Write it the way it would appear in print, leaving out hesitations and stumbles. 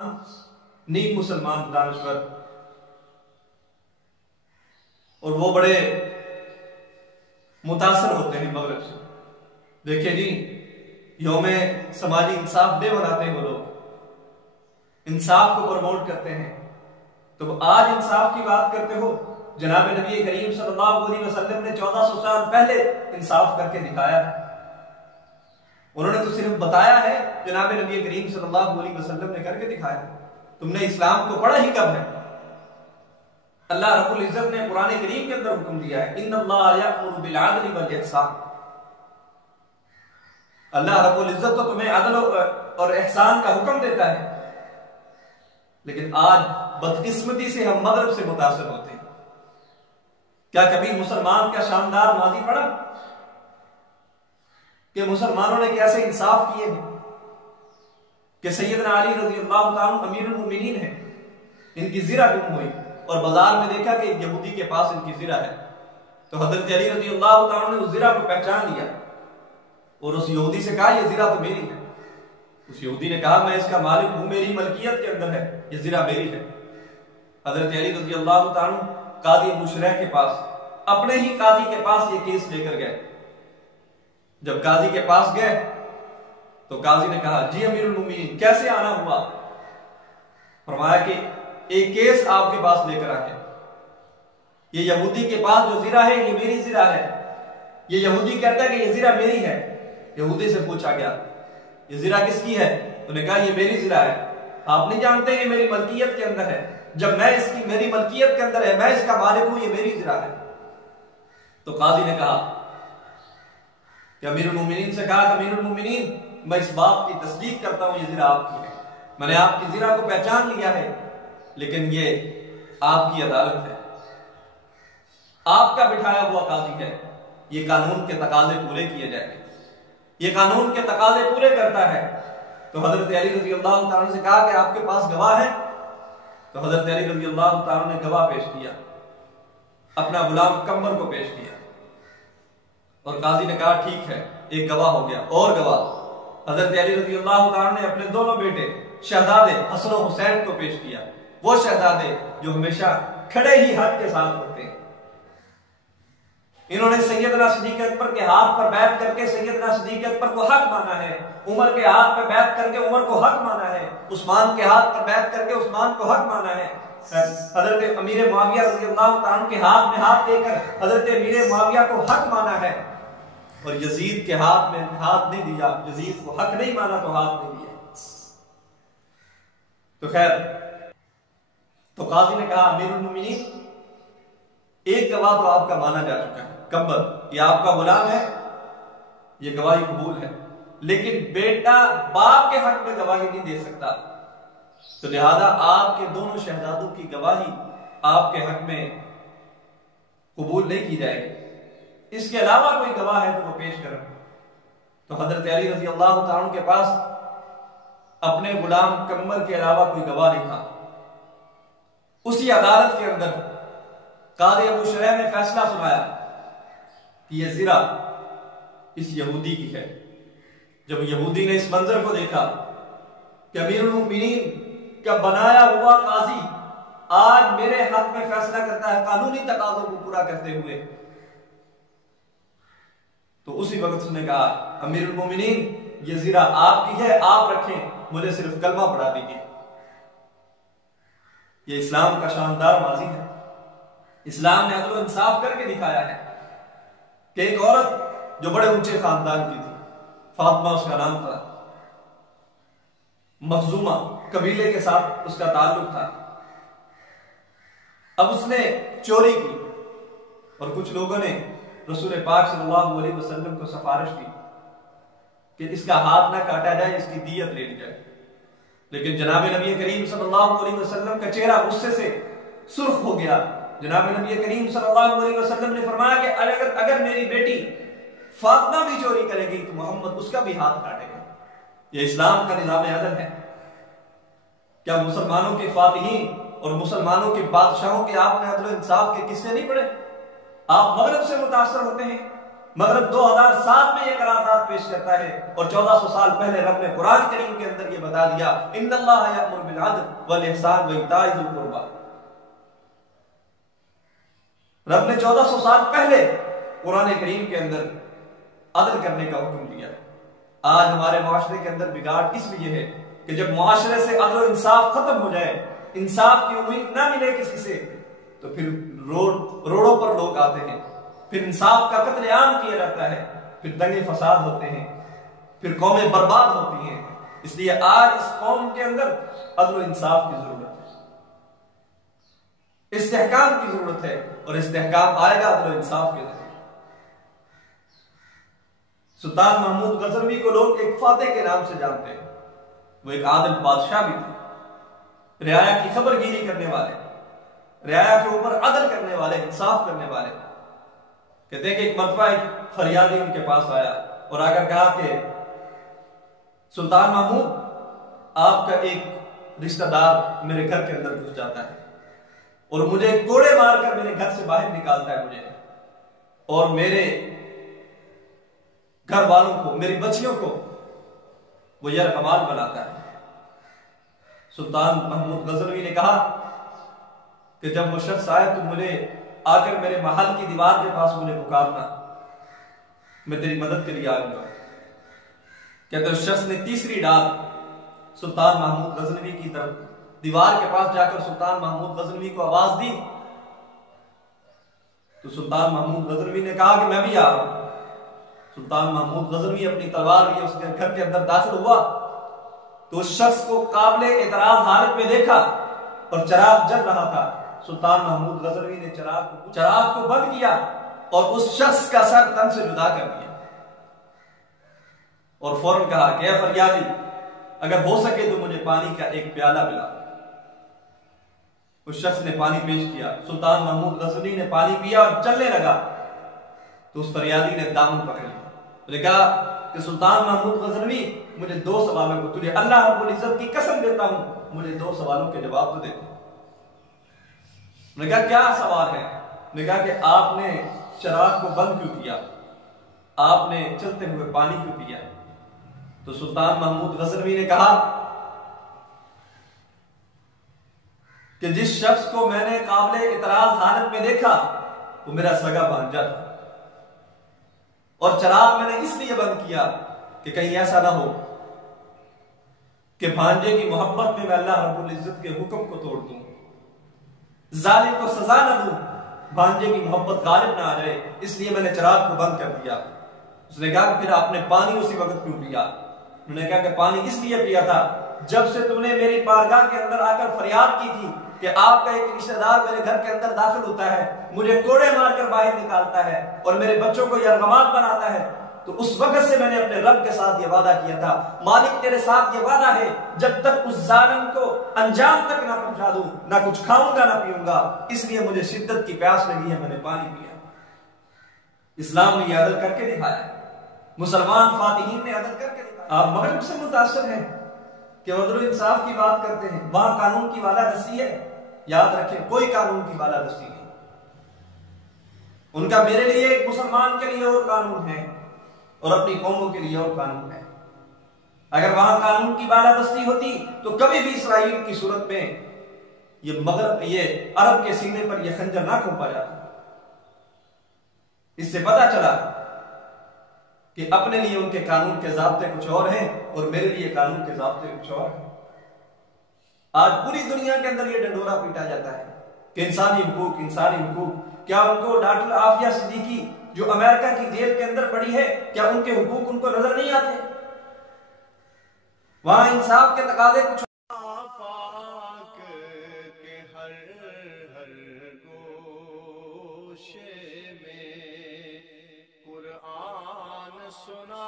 नीक मुसलमान दानश्वर, और वो बड़े मुतासर होते हैं मगरब से। देखिए जी, यौमे समाजी इंसाफ डे मनाते हैं वो लोग, इंसाफ को प्रमोट करते हैं। तो आज इंसाफ की बात करते हो, जनाब नबी करीम सल्लल्लाहु अलैहि वसल्लम ने 1400 साल पहले इंसाफ करके दिखाया है। उन्होंने तो सिर्फ बताया है, जनाब नबी करीम सल्लल्लाहु अलैहि वसल्लम ने करके दिखाया। तुमने इस्लाम को पढ़ा ही कब है? अल्लाह रब्बुल इज्जत ने कुरान करीम के अंदर हुक्म दिया है, इन्नल्लाह यअमुरु बिल अदलि वल इहसान। अल्लाह रब्बुल इज्जत तो तुम्हें अदल और एहसान का हुक्म देता है, लेकिन आज बदकिस्मती से हम मगरब से मुतासर होते हैं। क्या कभी मुसलमान का शानदार माजी पढ़ा कि मुसलमानों ने कैसे इंसाफ किए हैं? कि सैयदना अली रज़ी अल्लाह ताला अमीरुल मोमिनीन है, इनकी ज़िरा गुम हुई और बाजार में देखा कि एक यहूदी के पास इनकी ज़िरा है। तो हज़रत अली रज़ी अल्लाह ताला ने उस ज़िरा को पहचान लिया और उस यहूदी से कहा, यह ज़िरा तो मेरी है। उस यहूदी ने कहा, मैं इसका मालिक हूं, मेरी मलकियत के अंदर है, यह ज़िरा मेरी है। हज़रत अली रज़ी अल्लाह ताला काजी अबू शुरैह के पास, अपने ही काजी के पास ये केस लेकर गए। जब काजी के पास गए तो काजी ने कहा, जी अमीरुल मोमिनीन, कैसे आना हुआ? फरमाया कि एक केस आपके पास लेकर आए, ये यहूदी के पास जो ज़िरा है ये मेरी ज़िरा है। ये यहूदी कहता है कि ये ज़िरा मेरी है। यहूदी से पूछा गया, ये ज़िरा किसकी है? उन्होंने कहा, ये मेरी ज़िरा है। आप नहीं जानते ये मेरी मलकियत के अंदर है, जब मैं इसकी मेरी मलकियत के अंदर है, मैं इसका मालिक हूं, ये मेरी ज़िरा है। तो काजी ने कहा कि अमीरुल मोमिनीन से कहा, अमीरुल मोमिनीन, मैं इस बात की तस्दीक करता हूं ये ज़िरा आपकी है, मैंने आपकी ज़िरा को पहचान लिया है, लेकिन ये आपकी अदालत है, आपका बिठाया हुआ काजी है, ये कानून के तकाजे पूरे किए जाएंगे, ये कानून के तकाजे पूरे करता है। तो हजरत अली रज़ी अल्लाह ताला से कहा कि आपके पास गवाह है? तो हजरत अली रज़ी अल्लाह ताला ने गवाह पेश किया, अपना गुलाम कम्बर को पेश किया, और काजी ने कहा, ठीक है, एक गवाह हो गया। और गवाह हजरत अली रज़ी अल्लाह ताला ने अपने दोनों बेटे शहजादे हसन और हुसैन को पेश किया, वो शहजादे जो हमेशा खड़े ही हक के साथ होते हैं। इन्होंने सैयदना सिद्दीक़ अकबर के हाथ पर बैठ करके सैयदना सिद्दीक़ अकबर को हक माना है, उमर के हाथ पर बैठ करके उमर को हक माना है, उस्मान के हाथ पर बैठ करके उस्मान को हक माना है, हजरत अमीर मुआविया रज़ी अल्लाह ताला के हाथ में हाथ देकर हजरत अमीर मुआविया को हक माना है, और यजीद के हाथ में हाथ नहीं दिया, यजीद को हक नहीं माना तो हाथ नहीं दिया। तो खैर, तो काजी ने कहा, अमीरुल मोमिनीन, एक गवाह तो आपका माना जा चुका है, कम्बर, ये आपका गुलाम है, ये गवाही कबूल है, लेकिन बेटा बाप के हक में गवाही नहीं दे सकता, तो लिहाजा आपके दोनों शहजादों की गवाही आपके हक में कबूल नहीं की जाएगी। इसके अलावा कोई गवाह है तो वो पेश करें। तो हजरत अली रज़ी अल्लाह ताला के पास अपने गुलाम कम्बर के अलावा कोई गवाह नहीं था। उसी अदालत के अंदर काज़ी अबू शुरैह ने फैसला सुनाया कि यह ज़िरा इस यहूदी की है। जब यहूदी ने इस मंजर को देखा कि अमीरुल मोमिनीन का बनाया हुआ काजी आज मेरे हक में फैसला करता है, कानूनी तकाज़ों को पूरा करते हुए, तो उसी वक्त उसने कहा, अमीरुल मोमिनीन, ये ज़िरा आपकी है, आप रखें, मुझे सिर्फ कलमा पढ़ा दीजिए। ये इस्लाम का शानदार माजी है। इस्लाम ने अदल इंसाफ करके दिखाया है कि एक औरत जो बड़े ऊंचे खानदान की थी, फातिमा उसका नाम था, मखजूमा कबीले के साथ उसका ताल्लुक था। अब उसने चोरी की और कुछ लोगों ने रसूल पाक सल्लल्लाहु अलैहि वसल्लम को सिफारिश की कि इसका हाथ ना काटा जाए, इसकी दियत ले ली जाए। लेकिन जनाब नबी करीम सल्लल्लाहु अलैहि वसल्लम का चेहरा गुस्से से सुर्ख हो गया। जनाब नबी करीम सल्लल्लाहु अलैहि वसल्लम ने फरमाया कि अगर मेरी बेटी फातिमा भी चोरी करेगी तो मोहम्मद उसका भी हाथ काटेगा। यह इस्लाम का निज़ाम अदल है। क्या मुसलमानों के फातिहीन और मुसलमानों के बादशाहों के आपने अदल इंसाफ के किस्से नहीं पढ़े? आप मगरब से मुतासर होते हैं, मगर 2007 में यह करारदाद पेश करता है और 1400 साल पहले रब ने कुरान करीम के अंदर यह बता दिया, इन्नल्लाह यअमुरु बिल अदल वल इहसान व इताई ज़िल कुर्बा। रब ने 1400 साल पहले कुरान करीम के अंदर अदल करने का हुक्म दिया। आज हमारे माशरे के अंदर बिगाड़ इसलिए है कि जब माशरे से अदल और इंसाफ खत्म हो जाए, इंसाफ की उम्मीद ना मिले किसी से, तो फिर रोडों पर लोग आते हैं, फिर इंसाफ का कत्लेआम किया जाता है, फिर दंगे फसाद होते हैं, फिर कौमें बर्बाद होती हैं। इसलिए आज इस कौम के अंदर अदल और इंसाफ की जरूरत है, इस्तेहकाम की जरूरत है, और इस्तेहकाम आएगा अदल और इंसाफ के जरिए। सुल्तान महमूद गजनवी को लोग एक फातेह के नाम से जानते हैं। वो एक आदिल बादशाह भी थे, रियाया की खबरगिरी करने वाले, रियाया के ऊपर अदल करने वाले, इंसाफ करने वाले। कहते हैं कि एक मरतबा एक फरियादी उनके पास आया और आकर कहा कि सुल्तान महमूद, आपका एक रिश्तेदार मेरे घर के अंदर घुस जाता है और मुझे कोड़े मारकर मेरे घर से बाहर निकालता है मुझे, और मेरे घर वालों को, मेरी बच्चियों को वो यरगमाल बनाता है। सुल्तान महमूद गजनवी ने कहा कि जब वो शख्स आए तो मुझे आकर मेरे महल की दीवार के पास मुझे पुकारना, मैं तेरी मदद के लिए आऊंगा। कहते उस शख्स ने तीसरी रात सुल्तान महमूद गजनवी की तरफ दीवार के पास जाकर सुल्तान महमूद गजनवी को आवाज दी, तो सुल्तान महमूद गजनवी ने कहा कि मैं भी आ रहा हूं। सुल्तान महमूद गजनवी अपनी तलवार लिए उसके घर के अंदर दाखिल हुआ तो उस शख्स को काबिले एतराज हालत में देखा और चराग जल रहा था। सुल्तान महमूद गजनवी ने चराग को बंद किया और उस शख्स का सर तन से जुदा कर दिया और फौरन कहा कि ऐ फरियादी, अगर हो सके तो मुझे पानी का एक प्याला पिला। उस शख्स ने पानी पेश किया, सुल्तान महमूद गजनवी ने पानी पिया और चलने लगा तो उस फरियादी ने दामन पकड़ लिया। उसने कहा कि सुल्तान महमूद गजनवी, मुझे दो सवालों को, तुझे अल्लाह रब्बुल इज्जत की कसम देता हूं, मुझे दो सवालों के जवाब तो दे। उसने कहा क्या सवाल है? उसने कहा कि आपने शराब को बंद क्यों किया, आपने चलते हुए पानी क्यों पिया? तो सुल्तान महमूद गजनवी ने कहा कि जिस शख्स को मैंने काबिले इतराज हालत में देखा वो मेरा सगा भांजा था, और चराग मैंने इसलिए बंद किया कि कहीं ऐसा ना हो कि भांजे की मोहब्बत में मैं अल्लाह रब्बुल इज्जत के हुक्म को तोड़ दूं, जालिम को सजा ना दूं, भांजे की मोहब्बत गालिब ना आ जाए, इसलिए मैंने चराग को बंद कर दिया। उसने कहा फिर आपने पानी उसी वक्त क्यों पिया? उन्होंने कहा कि पानी इसलिए पिया था जब से तुमने मेरी बारगाह के अंदर आकर फरियाद की थी कि आपका एक रिश्तेदार मेरे घर के अंदर दाखिल होता है, मुझे कोड़े मारकर बाहर निकालता है और मेरे बच्चों को यरगमाल बनाता है। तो उस वक्त से मैंने अपने रब के साथ ये वादा किया था, मालिक तेरे साथ ये वादा है, जब तक उस जालिम को अंजाम तक ना पहुंचा दूं, ना कुछ खाऊंगा ना पीऊंगा, इसलिए मुझे शिद्दत की प्यास लगी है, मैंने पानी पिया। इस्लाम ने यह अदल करके दिखाया, मुसलमान फातिहीन ने अदल करके दिखाया। आप मगरिब से मुतासर हैं कि अदल इंसाफ की बात करते हैं, वहां कानून की बालादस्ती है। याद रखें, कोई कानून की बालादस्ती नहीं। उनका मेरे लिए, एक मुसलमान के लिए और कानून है और अपनी कौमों के लिए और कानून है। अगर वहां कानून की बालादस्ती होती तो कभी भी इसराइल की सूरत में ये अरब के सीने पर यह खंजर ना खोपा जाता। इससे पता चला कि अपने लिए उनके कानून के ज़ाब्ते कुछ और हैं और मेरे लिए कानून के ज़ाब्ते कुछ और हैं। आज पूरी दुनिया के अंदर ये डंडोरा पीटा जाता है कि इंसानी हुकूक। क्या उनको डॉक्टर आफिया सिद्दीकी जो अमेरिका की जेल के अंदर पड़ी है, क्या उनके हुकूक उनको नजर नहीं आते? वहां इंसाफ के तकाजे कुछ सुना